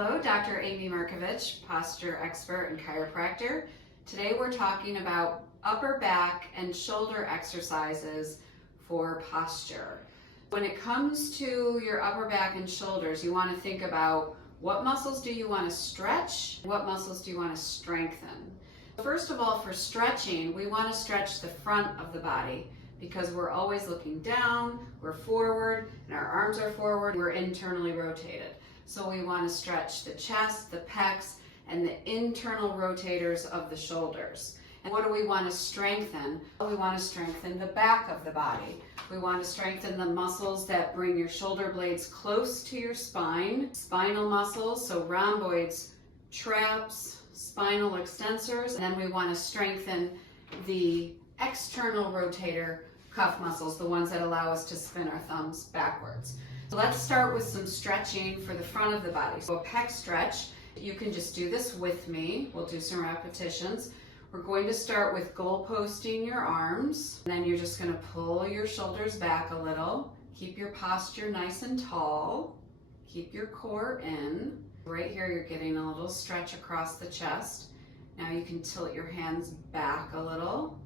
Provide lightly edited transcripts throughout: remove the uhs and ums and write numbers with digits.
Hello, Dr. Amy Markovich, posture expert and chiropractor. Today we're talking about upper back and shoulder exercises for posture. When it comes to your upper back and shoulders, you want to think about what muscles do you want to stretch, what muscles do you want to strengthen. First of all, for stretching, we want to stretch the front of the body because we're always looking down, we're forward, and our arms are forward, we're internally rotated. So we want to stretch the chest, the pecs, and the internal rotators of the shoulders. And what do we want to strengthen? We want to strengthen the back of the body. We want to strengthen the muscles that bring your shoulder blades close to your spine, spinal muscles, so rhomboids, traps, spinal extensors. And then we want to strengthen the external rotator cuff muscles, the ones that allow us to spin our thumbs backwards. So let's start with some stretching for the front of the body. So a pec stretch, you can just do this with me. We'll do some repetitions. We're going to start with goal posting your arms. And then you're just going to pull your shoulders back a little. Keep your posture nice and tall. Keep your core in. Right here, you're getting a little stretch across the chest. Now you can tilt your hands back a little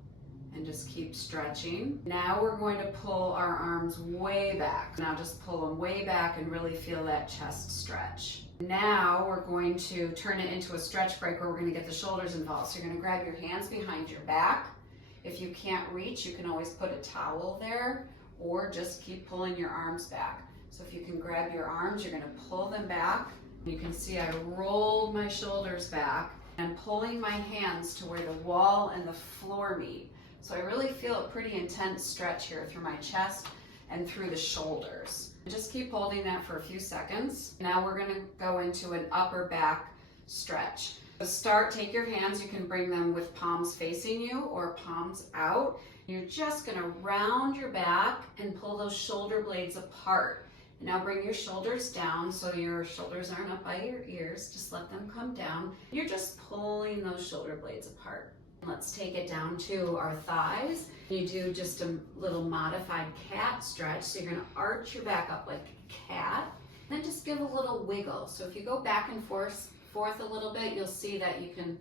and just keep stretching. Now we're going to pull our arms way back. Now just pull them way back and really feel that chest stretch. Now we're going to turn it into a stretch break where we're going to get the shoulders involved. So you're going to grab your hands behind your back. If you can't reach, you can always put a towel there or just keep pulling your arms back. So if you can grab your arms, you're going to pull them back. You can see I rolled my shoulders back and pulling my hands to where the wall and the floor meet. So I really feel a pretty intense stretch here through my chest and through the shoulders. Just keep holding that for a few seconds. Now we're going to go into an upper back stretch. So take your hands, you can bring them with palms facing you or palms out. You're just going to round your back and pull those shoulder blades apart. Now bring your shoulders down so your shoulders aren't up by your ears. Just let them come down. You're just pulling those shoulder blades apart. Let's take it down to our thighs. You do just a little modified cat stretch. So you're going to arch your back up like a cat. Then just give a little wiggle. So if you go back and forth a little bit, you'll see that you can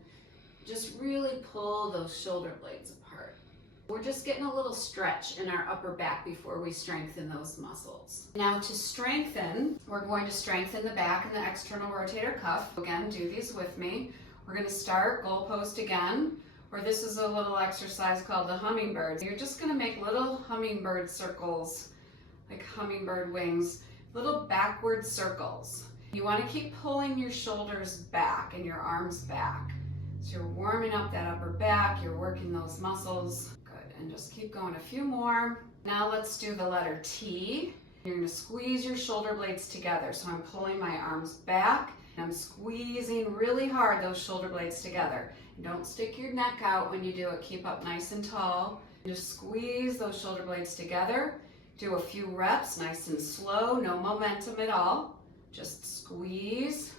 just really pull those shoulder blades apart. We're just getting a little stretch in our upper back before we strengthen those muscles. Now to strengthen, we're going to strengthen the back and the external rotator cuff. Again, do these with me. We're going to start goal post again. Or this is a little exercise called the hummingbird. You're just going to make little hummingbird circles, like hummingbird wings, little backward circles. You want to keep pulling your shoulders back and your arms back. So you're warming up that upper back, you're working those muscles. Good, and just keep going a few more. Now let's do the letter T. You're going to squeeze your shoulder blades together. So I'm pulling my arms back. I'm squeezing really hard those shoulder blades together. Don't stick your neck out when you do it. Keep up nice and tall. Just squeeze those shoulder blades together. Do a few reps, nice and slow, no momentum at all. Just squeeze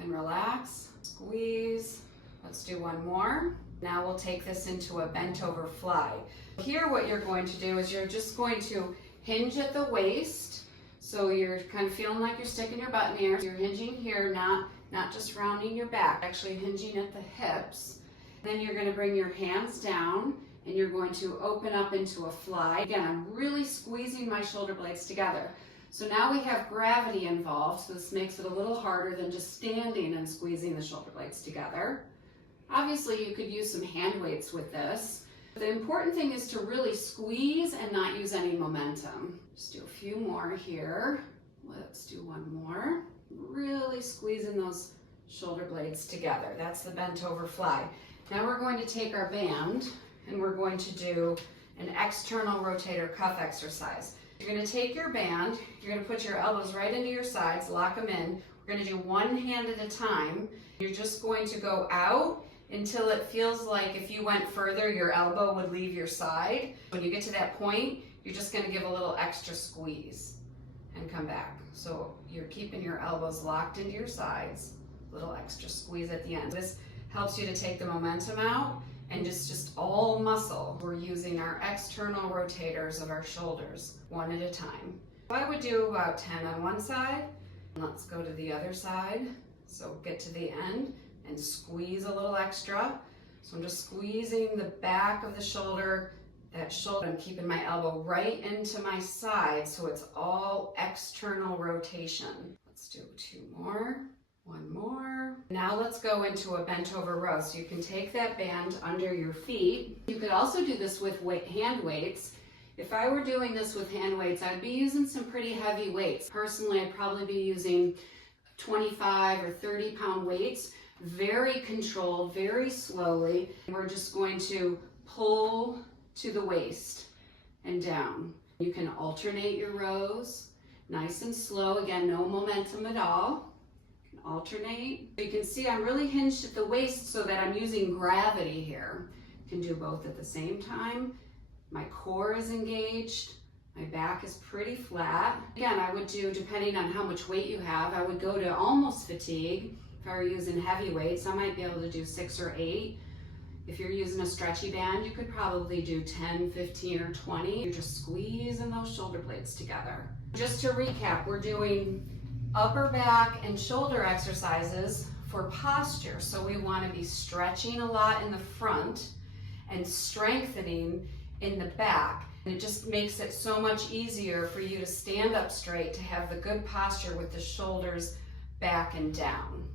and relax. Squeeze. Let's do one more. Now we'll take this into a bent over fly. Here what you're going to do is you're just going to hinge at the waist. So you're kind of feeling like you're sticking your butt in the air. You're hinging here, not just rounding your back, actually hinging at the hips. Then you're going to bring your hands down and you're going to open up into a fly. Again, I'm really squeezing my shoulder blades together. So now we have gravity involved, so this makes it a little harder than just standing and squeezing the shoulder blades together. Obviously, you could use some hand weights with this. The important thing is to really squeeze and not use any momentum. Just do a few more here. Let's do one more. Really squeezing those shoulder blades together. That's the bent over fly. Now we're going to take our band and we're going to do an external rotator cuff exercise. You're going to take your band, you're going to put your elbows right into your sides, lock them in. We're going to do one hand at a time. You're just going to go out until it feels like if you went further, your elbow would leave your side. When you get to that point, you're just going to give a little extra squeeze and come back. So you're keeping your elbows locked into your sides, a little extra squeeze at the end. This helps you to take the momentum out and just all muscle. We're using our external rotators of our shoulders one at a time. I would do about 10 on one side. Let's go to the other side. So get to the end and squeeze a little extra. So I'm just squeezing the back of the shoulder, that shoulder. I'm keeping my elbow right into my side so it's all external rotation. Let's do 2 more, 1 more. Now let's go into a bent over row. So you can take that band under your feet. You could also do this with hand weights. If I were doing this with hand weights, I'd be using some pretty heavy weights. Personally, I'd probably be using 25 or 30 pound weights, very controlled, very slowly. We're just going to pull to the waist and down. You can alternate your rows, nice and slow. Again, no momentum at all. You can alternate. You can see I'm really hinged at the waist so that I'm using gravity here. You can do both at the same time. My core is engaged. My back is pretty flat. Again, I would do, depending on how much weight you have, I would go to almost fatigue. If I were using heavy weights, I might be able to do 6 or 8. If you're using a stretchy band, you could probably do 10, 15, or 20. You're just squeezing those shoulder blades together. Just to recap, we're doing upper back and shoulder exercises for posture. So we want to be stretching a lot in the front and strengthening in the back. And it just makes it so much easier for you to stand up straight, to have the good posture with the shoulders back and down.